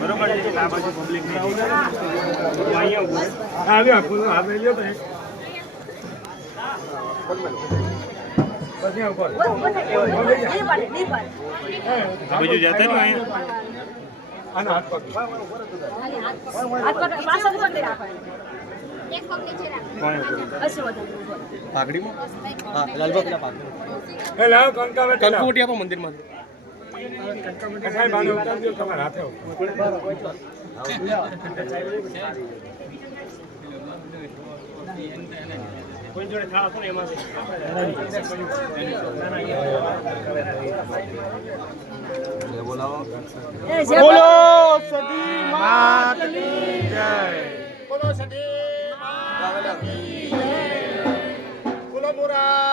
બરોબર છે આ બાજુ પબ્લિક અહીંયા ઊભો. આવ્યો હાથ લ્યો તો આવું. આ જતા રહ્યો અહીંયા હાથ પકડ. કોણ હતું? પાઘડીમાં હા લાલબાગ પાઘડી એ લાવો કંકાવટ આપો મંદિરમાં સાહેબ આને ઉતારી દો, તમારા હાથે કોઈ જોડે થાળ હતો ને એમાંથી? બોલો સદી માતની જય. બોલો સતી માતની જય. બોલો મોરાલ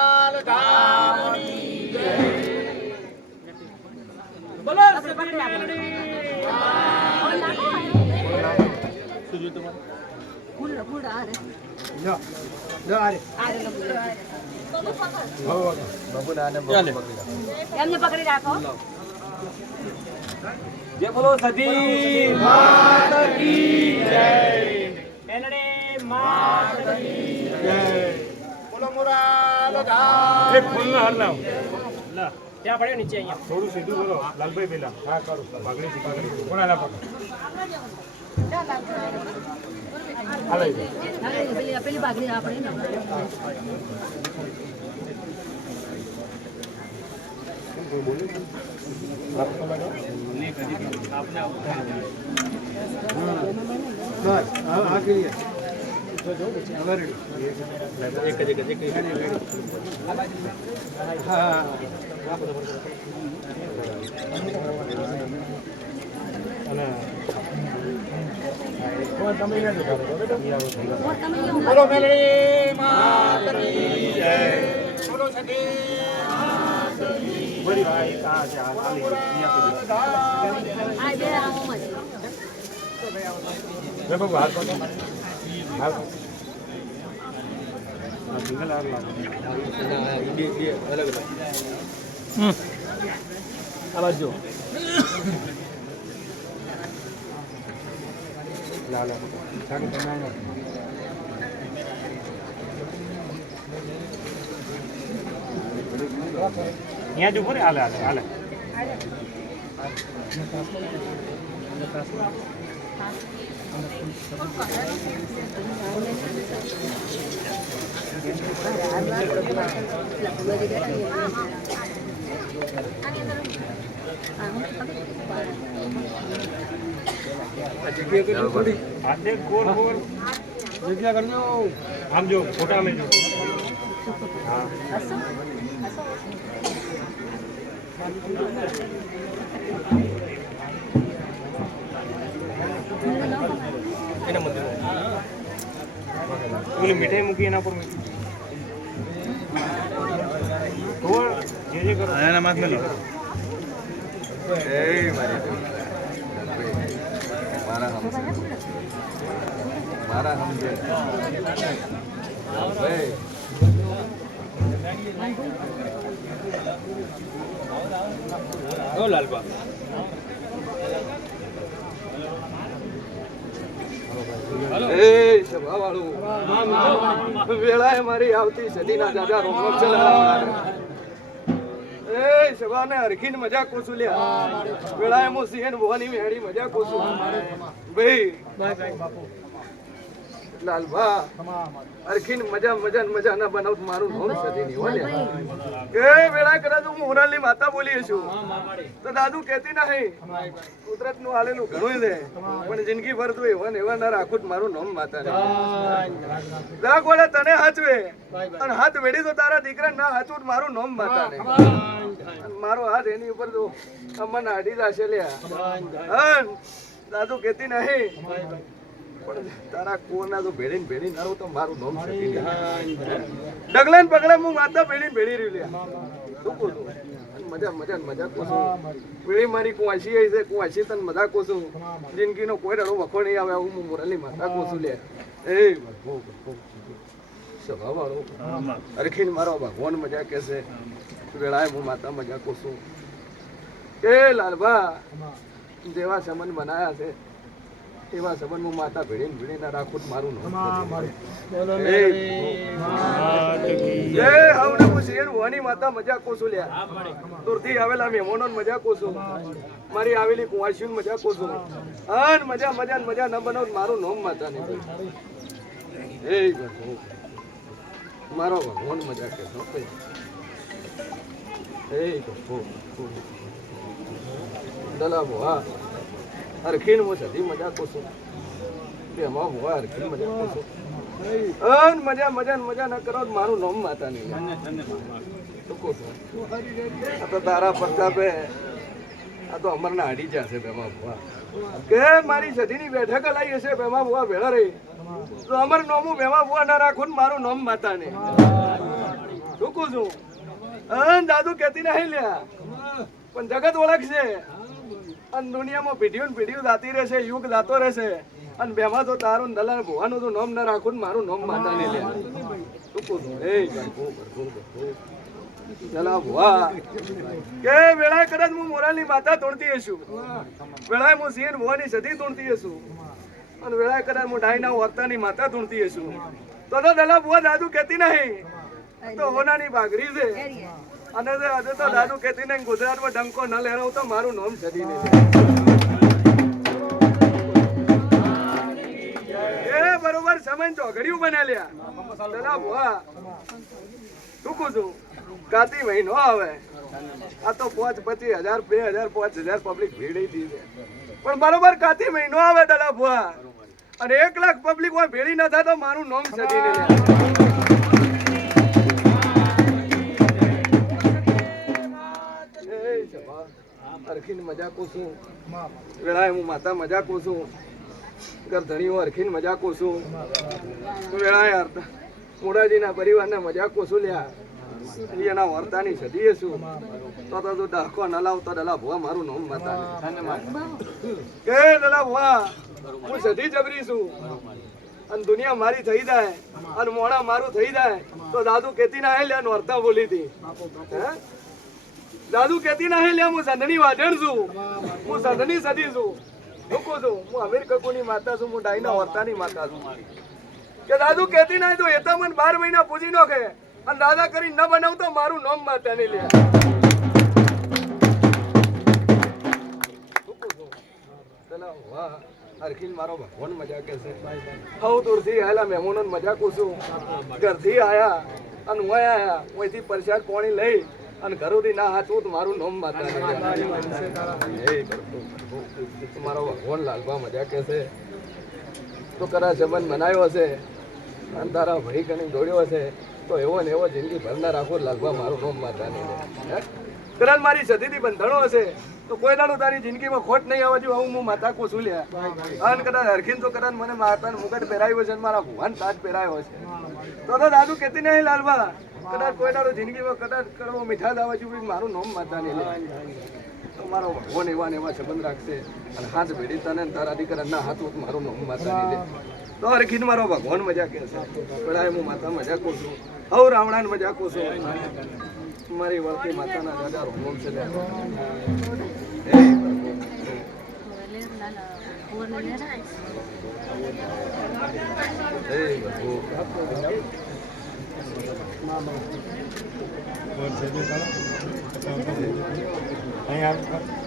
એમને પકડી જય બોલો સતી માત જય એનડે માત કી બોલો મોરાલ ગામ એ ફૂલ હાર લાવો લા ત્યાં પડ્યો નીચે અહીંયા. થોડું સીધું બોલો. લાલભાઈ પેલા હા કરું. પાઘડી સીધા કરી. કોણ આલા પકડ આ. પેલી બાગડી આપણે ને એક જ બોલો મેલડી બે. હાથ પકડ. આ સિંગલ હાર લાવો બે બે અલગ અલગ આ બાજુ લા, લા. ચાલો, તમે આવો. અહીંયા જ ઉભો રે હાલે હાલે હાલે આ જગ્યા કરજો આમ જો ફોટા મેં જો. એના મંદિરમાં ઓલી મીઠાઈ મૂકી એના પર મૂકી. ગોળ જે જે કરો. એના માથે લો એ મારી છે. ભાઈ લાલબા. એ સભાવાળું. વેળાએ મારી આવતી સદીના દાદા રોમ રોમ ચલાવવાના એ સભાને હરખીને મજા કોસું લ્યા વેળાએ મો સિંહ ભવાની મેળી મજા કોસું ભાઈ લાલભા, અરખીન મજા મજા મજા ના બનાવ, મારું નોમ સદી ની. હોય કે વેળા કદાચ હું મોરાલી માતા બોલી છું. તો દાદુ કહેતી નહીં કુદરતનું આલેલું ઘણું છે પણ જિંદગી ભર તું એવા ને એવા ના રાખું મારું નામ માતા ને રાખ વડે તને હાચવે, અને હાથ વેડી તો તારા દીકરા ના હાચવું મારું નામ માતા ને મારો હાથ એની ઉપર તો અમને અડી લાશે લ્યા. દાદુ કહેતી નહીં પણ તારા કોના તો ભેળીને ભેળી નારો તો મારું નામ ને પગલે હું માતા ભેળી ભેળી રહ્યું લ્યા. શું કહું મજા મજા ને મજા કોશું પેલી મારી કુંવાસી આવી છે કુંવાસી તને મજા કોશું જિંદગીનો કોઈ રડો વખો નહીં આવે હું મુરલી માતા કોશું લે એ ભગવો અરખીને મારો ભગવાન મજા કહેશે વેળાએ હું માતા મજા કોશું એ લાલભા, જેવા સમન બનાયા છે. એવા સંબંધમાં હું માતા ભેળીને ભેળીને રાખું તો મારું નામ એ જય હવને હું શેર હોવાની માતા મજા કોસું લ્યા? દૂરથી આવેલા મહેમાનો મજા કોસું. મારી આવેલી કુંવાસીઓ મજા કોસું. અન મજા મજા મજા ન બનાવ મારું નામ માતા ને એ. મારો ભગવાન મજા કે એ ભગવાન. દલા ભુવા હરખીન હું સધી મજા કોસું તેમાં ભુવા હરખીન મજા કોસું અન મજા મજા ને મજા ન કરો મારું નામ માતા નહીં આ તો તારા પ્રતાપે આ તો અમરના હાડી જશે બેમાં ભુવા કે મારી સધીની બેઠક લાવી હશે બેમાં ભુવા ભેળા રહી. તો અમર નોમું બેમાં ભુવા ના રાખું ને મારું નામ માતા ને ચૂકું છું? અન દાદુ કહેતી નહીં લ્યા. પણ જગત ઓળખશે. અને દુનિયામાં પેઢીઓ પેઢીઓ જાતી રહેશે, યુગ જાતો રહેશે. અને બેમાં તો તારું દલાલ ભુવાનું તું નોમ ના રાખું ને મારું નોમ માતા ને લે ચલા ભુવા. કે વેળાએ કદાચ હું મોરાલની માતા તોડતી હશું. વેળાએ હું ભુવાની સતી તોડતી હશું. અને વેળાએ કદાચ હું ડાઈના વર્તાની માતા તોડતી હશું. તો તો દલા ભુવા દાદુ કહેતી નહીં. તો હોનાની ભાગરી છે. અને આજે તો દાદુ કહેતી નહીં ગુજરાતમાં ડંકો ન લેરો તો મારું નામ સદી નહીં એ બરોબર સમય તો ઘડિયું બનાલ્યા. દલા ભુવા, શું છું? કાતી મહિનો આવે. આ તો પાંચ, પચીસ હજાર, બે હજાર, પાંચ હજાર પબ્લિક ભીડી પણ બરોબર કાતી મહિનો આવે, દલા ભુવા. અને એક લાખ પબ્લિક હોય, ભેળી ન થાય મારું નામ સદી અરખીન મજા કોસું વેળાએ હું માતા મજા કોસું હું અરખીને મજા કોશું વેળાએ મોડાજીના પરિવારના મજા કોશું લ્યા. એના વર્તાની સદી શું? તો તો તું ડહકો ન લાવતો દલા ભુવા મારું નામ માતા કે દલા ભુવા હું સદી જબરી છું. અને દુનિયા મારી થઈ જાય અને મોણા મારું થઈ જાય તો દાદુ કેતી ના હે લે વર્તા બોલી હતી હે? દાદુ કેતી ના લ્યા હું સંધની વાજણ છું. હું સંધની સદી છું. લોકો છું. હું અમીર કકુની માતા છું. હું ડાઈના વર્તાની માતા છું કે દાદુ કેતી ના તો એતા મને બાર મહિના પૂજી નો કે અને દાદા કરી ન બનાવતો મારું નામ માતા ને લે. હરખીલ મારો ભગવાન મજા કે છે. હવ દૂરથી આયેલા મહેમાનો મજા કુશું ઘરથી આયા અને હું આયા. અહીંથી પ્રસાદ પાણી લઈ અને ઘરોથી ના હાથવું તો મારું નોમ માતા. મારો ભગવાન લાલબા મજા કે છે. તો કરા સંબંધ મનાયો હશે અને તારા ભાઈ કણી દોડ્યો હશે તો એવો ને એવો જિંદગી ભરના રાખો લાગવા મારું નોમ માતા ને કદાચ મારી સદીથી બંધણો હશે તો કોઈ દાડો તારી જિંદગીમાં ખોટ નહીં આવવા જોઈએ હું માતા કો શું લ્યા. અને કદાચ હરખીન તો કદાચ મને માતાનો મુગટ પહેરાવ્યો છે અને મારા ભુવાન તાજ પહેરાયો છે તો તો દાદુ કહેતી નહીં લાલબા કદાચ કોઈ દાડો જિંદગીમાં કદાચ કરવો મીઠા દાવા છું મારું નામ માતા નહીં તો મારો ભગવાન એવા એવા સંબંધ રાખશે અને હાથ ભેડી તને તારા દીકરા ના હાથ મારું નામ માતા નહીં તો હરખીન મારો ભગવાન મજા કહેશે પેલા હું માતા મજા કરું છું. હવ રાવણાને મજા કરું છું. મારી વળતી માતાના દાદા રોમ છે લે. હે